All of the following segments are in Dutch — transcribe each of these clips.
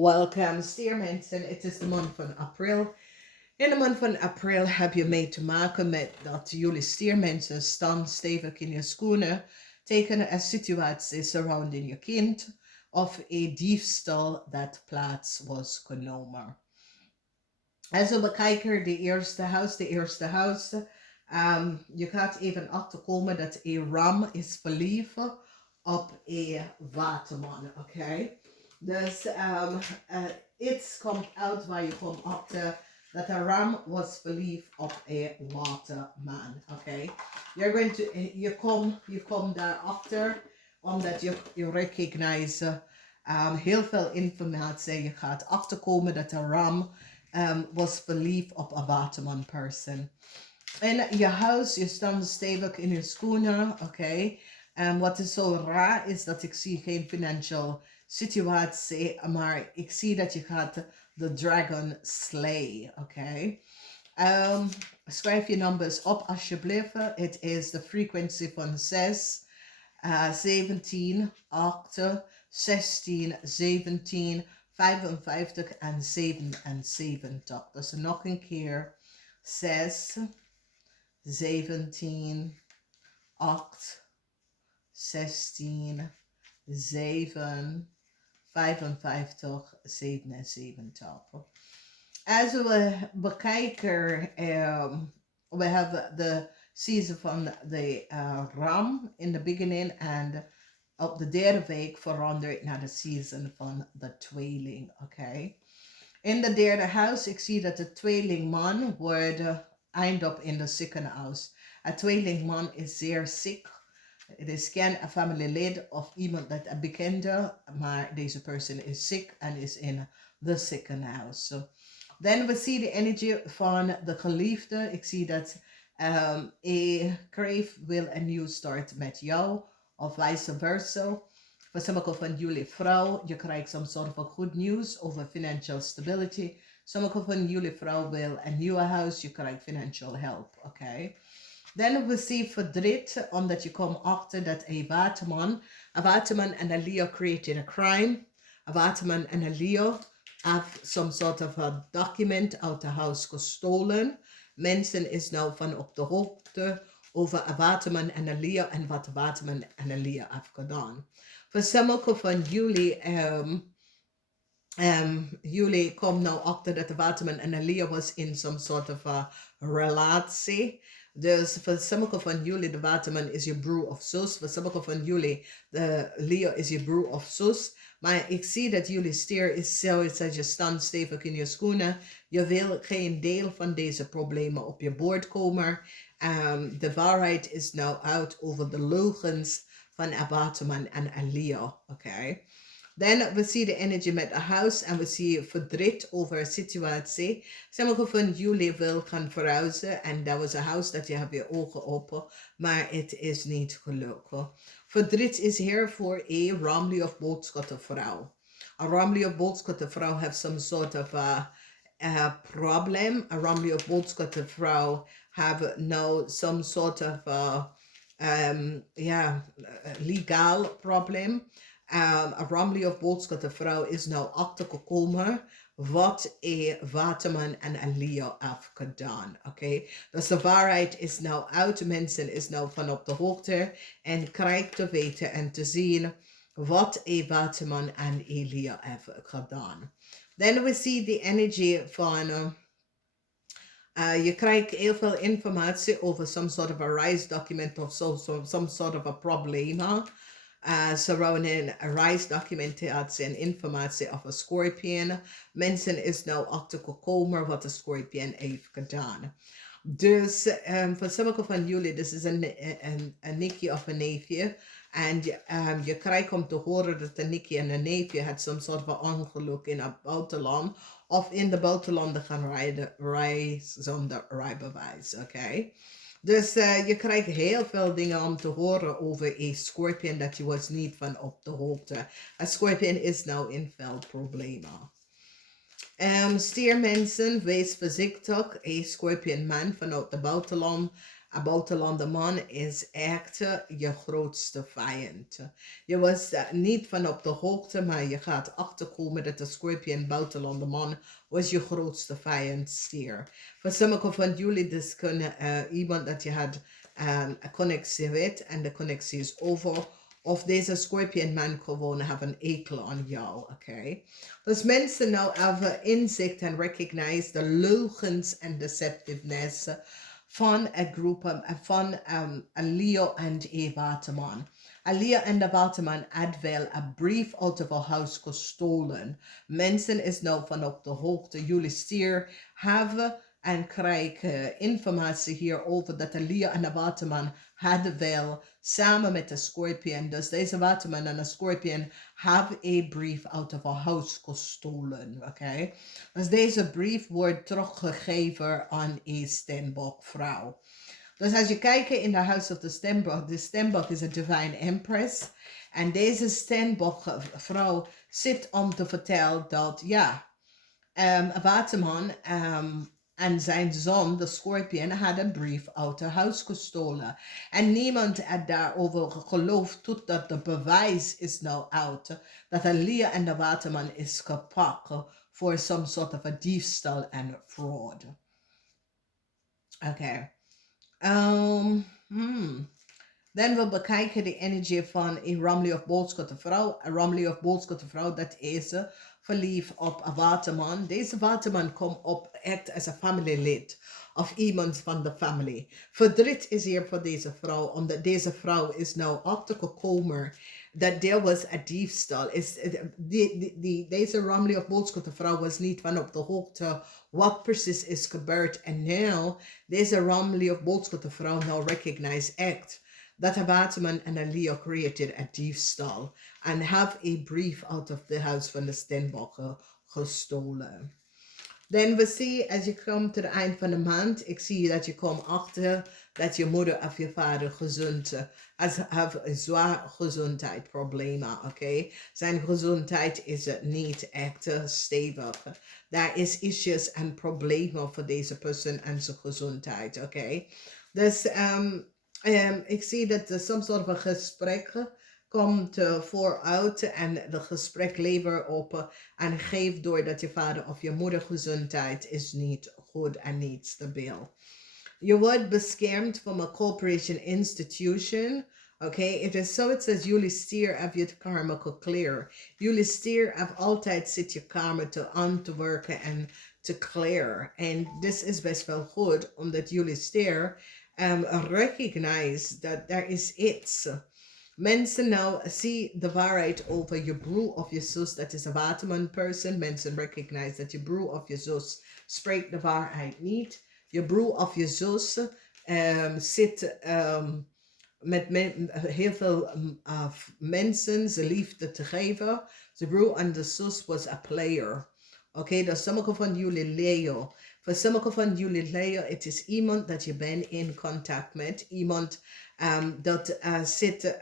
Welcome, Stiermensen. Het is de maand van april. In de maand van april heb je mee te maken met dat jullie stiermensen staan stevig in je schoenen, tekenen een situatie surrounding je kind of een diefstal dat plaats was genomen. Als we bekijken de eerste huis, je gaat even achterkomen dat een ram is verliefd op een waterman, oké? Dus iets komt uit waar je komt achter dat de ram was verliefd op een waterman, oké? Je komt daarachter omdat je recognize heel veel informatie. Je gaat achterkomen dat de ram was verliefd op een waterman person. In je huis, je staat stevig in je schoenen, oké? Wat is zo raar is dat ik zie geen financial situatie, maar ik zie dat je gaat de dragon slay, oké? Schrijf je numbers op alsjeblieft. Het is de frequentie van 6, 17, 8, 16, 17, 55 en 77. Dus nog een keer 6, 17, 8, 16, 7, 55, 77. Als we bekijken, we hebben de season van de ram in de beginning en op de derde week verandert naar de season van de tweeling, oké? In de derde huis, ik zie dat de tweelingman wordt eindigt in de ziekenhuis. Een tweelingman is zeer ziek. Het is geen familielid of iemand dat een bekende, maar deze persoon is ziek en is in de ziekenhuis. Dan we zien de energie van de geliefde. Ik zie dat een crave wil een nieuw start met jou of vice versa. Voor sommige van jullie vrouw, je krijgt some sort of good news over financial stability. Sommige van jullie vrouw wil een nieuwe huis, je krijgt financial help, oké? Dan we zien verdriet, omdat je komt achter dat een waterman en een Leo created a crime. Een waterman en een Leo have some sort of a document uit de huis gestolen. Mensen is nou van op de hoogte over een waterman en een Leo en wat de waterman en een Leo heeft gedaan. Voor sommige van jullie, jullie komen nou achter dat de waterman en een Leo was in some sort of a relatie. Dus voor sommige van jullie, de waterman is je broer of zus. Voor sommige van jullie, de Leo is je broer of zus. Maar ik zie dat jullie stier is zoiets dat je staat stevig in je schoenen. Je wil geen deel van deze problemen op je bord komen. De waarheid is nou uit over de leugens van een waterman en een Leo. Oké. Dan we zien de energie met een huis en we zien verdriet over een situatie. Sommige van jullie wil gaan verhuizen en dat was een huis dat je hebt je ogen open, maar het is niet gelukt. Verdriet is hier voor een Ramley of boodschappenvrouw. Een Ramley of boodschappenvrouw heeft some sort of problem. Een Ramley of boodschappenvrouw have now some sort of legal problem. Een Ramley of boodschappenvrouw is nou achtergekomen wat een waterman en een Leo heeft gedaan. Oké? Dus de waarheid is nou uit. Mensen is nou van op de hoogte en krijgt te weten en te zien wat een waterman en een Leo heeft gedaan. Dan we zien de energie van je krijgt heel veel informatie over some sort of a rise document of some sort of a probleem. Surrounding a rise documentatie en informatie over Scorpion. Mensen is nou achtergekomen wat de Scorpion heeft gedaan. Dus voor sommige van jullie, dit is een nichtje of een neefje. En je krijgt om te horen dat de nichtje en een neefje had some soort van ongeluk in het buitenland. Of in de buitenlanden gaan rijden zonder rijbewijs, oké? Dus je krijgt heel veel dingen om te horen over een Scorpion dat je was niet van op de hoogte. Een Scorpion is nou in veel problemen. Stiermensen, wees voorzichtig. Een Scorpion man vanuit de buitenland een buitenlander man is echt je grootste vijand. Je was niet van op de hoogte, maar je gaat achterkomen dat de Scorpion buitenlander man was je grootste vijand, stier. Voor sommigen van jullie dus kunnen iemand dat je had een connectie met en de connectie is over. Of deze Scorpion man gewoon hebben een ekel aan jou, oké? Dus mensen nou hebben inzicht en recognize de leugens en deceptiveness van een groep, van een Leo en een waterman. Een Leo en de waterman had wel een brief uit of huis gestolen. Mensen is nou van op de hoogte. Jullie stier hebben en krijgen informatie hierover dat de Leo en de waterman hadden wel samen met de Scorpion. Dus deze waterman en de Scorpion hebben een brief uit of huis gestolen. Oké? Dus deze brief wordt teruggegeven aan een Steenbok-vrouw. Dus als je kijkt in de House of the Steenbok, de Steenbok is een Divine Empress. En deze Steenbok-vrouw zit om te vertellen dat, ja, een waterman en zijn zoon, de Scorpion, had een brief uit het huis gestolen. En niemand had daarover geloofd totdat de bewijs is nou uit. Dat de Leo en de waterman is gepakt voor some sort of a diefstal en fraud. Oké. Dan we bekijken de energie van een Ramley of Boodschap vrouw. Een Ramley of Boodschap vrouw, dat is verliefd op een waterman. Deze waterman komt op echt als een familielid. Of iemand van de familie. Verdriet is hier voor deze vrouw. Omdat deze vrouw is nou achtergekomen dat er was een diefstal. Deze Ramley of Boodschap vrouw was niet van op de hoogte wat precies is gebeurd. En nu, deze Ramley of Boodschap vrouw nou recognize echt dat een waterman en een Leo created a diefstal. En have a brief out of the house van de Steenbok gestolen. Dan we zien, als je komt tot het eind van de maand, ik zie dat je komt achter dat je moeder of je vader gezond hebben zwaar gezondheidsproblemen, oké? Zijn gezondheid is niet echt stevig. Daar is issues en problemen voor deze persoon en zijn gezondheid, oké? Dus ik zie dat er soms soort van gesprek komt vooruit en de gesprek levert op en geeft door dat je vader of je moeder gezondheid is niet goed en niet stabiel. Je wordt beschermd van een corporation institution. Okay, it is so it says jullie stier have je karma clear. Jullie stier have altijd zit je karma aan te werken en te clear. En dit is best wel goed, omdat jullie stier recognize dat there is iets. Mensen nou zien de waarheid over je broer of je zus. Dat is een waterman person. Mensen recognize dat je broer of je zus spreekt de waarheid niet. Je broer of je zus zit met heel veel mensen zijn liefde te geven. De broer en de zus was a player. Oké, dus sommige van jullie Leo. Voor sommige van jullie Leo, het is iemand dat je bent in contact met. Iemand dat zit,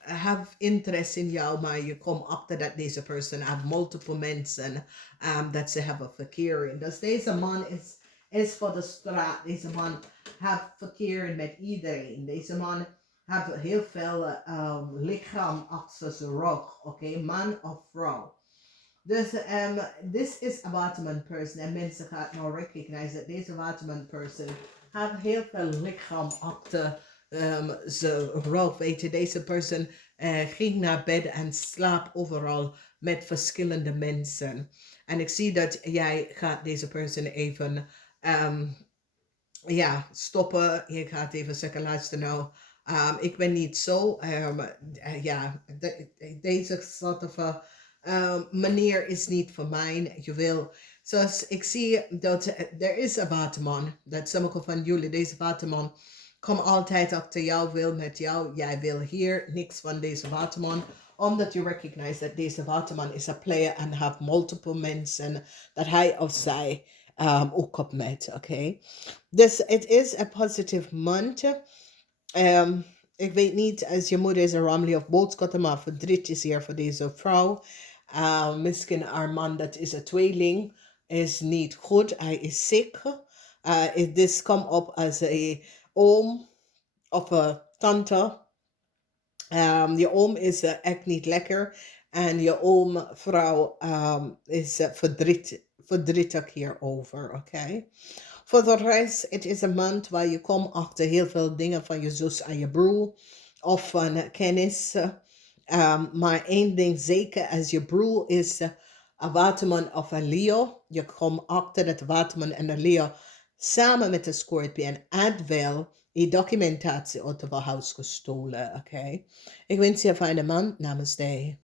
have interesse in jou, maar je komt achter dat deze persoon heeft multiple mensen dat ze hebben verkeer in. Dus deze man is voor de straat. Deze man heeft verkeer met iedereen. Deze man heeft heel veel lichaam achter zijn rug. Oké, man of vrouw. Dus this is a waterman person. En mensen gaan nou recognize dat deze waterman person heeft heel veel lichaam achter zijn rug. Weet je, deze person ging naar bed en slaapt overal met verschillende mensen. En ik zie dat jij gaat deze person even stoppen. Je gaat even zeggen, luister nou. Ik ben niet zo. Deze soort van manier is niet voor mij. Je wil. Zoals ik zie dat er is een waterman. Dat sommige van jullie, deze waterman, komt altijd achter jou, wil met jou. Jij wil hier niks van deze waterman. Omdat je recognize dat deze waterman is een player en heeft multiple mensen dat hij of zij ook op met. Oké. Dus het is een positive month. Ik weet niet, als je moeder is een Ramley of boodschappen, maar verdriet is hier voor deze vrouw. Misschien haar man, dat is een tweeling, is niet goed. Hij is ziek. This come op als een oom of een tante. Je oom is echt niet lekker. En je oomvrouw is verdrietig hierover. Oké. Voor de rest, het is een maand waar je komt achter heel veel dingen van je zus en je broer. Of van kennis. Maar één ding zeker, als je broer is een waterman of een Leo. Je komt achter dat de waterman en de Leo samen met de Scorpion en wel die documentatie uit het huis gestolen. Oké. Ik wens je een fijne maand. Namaste.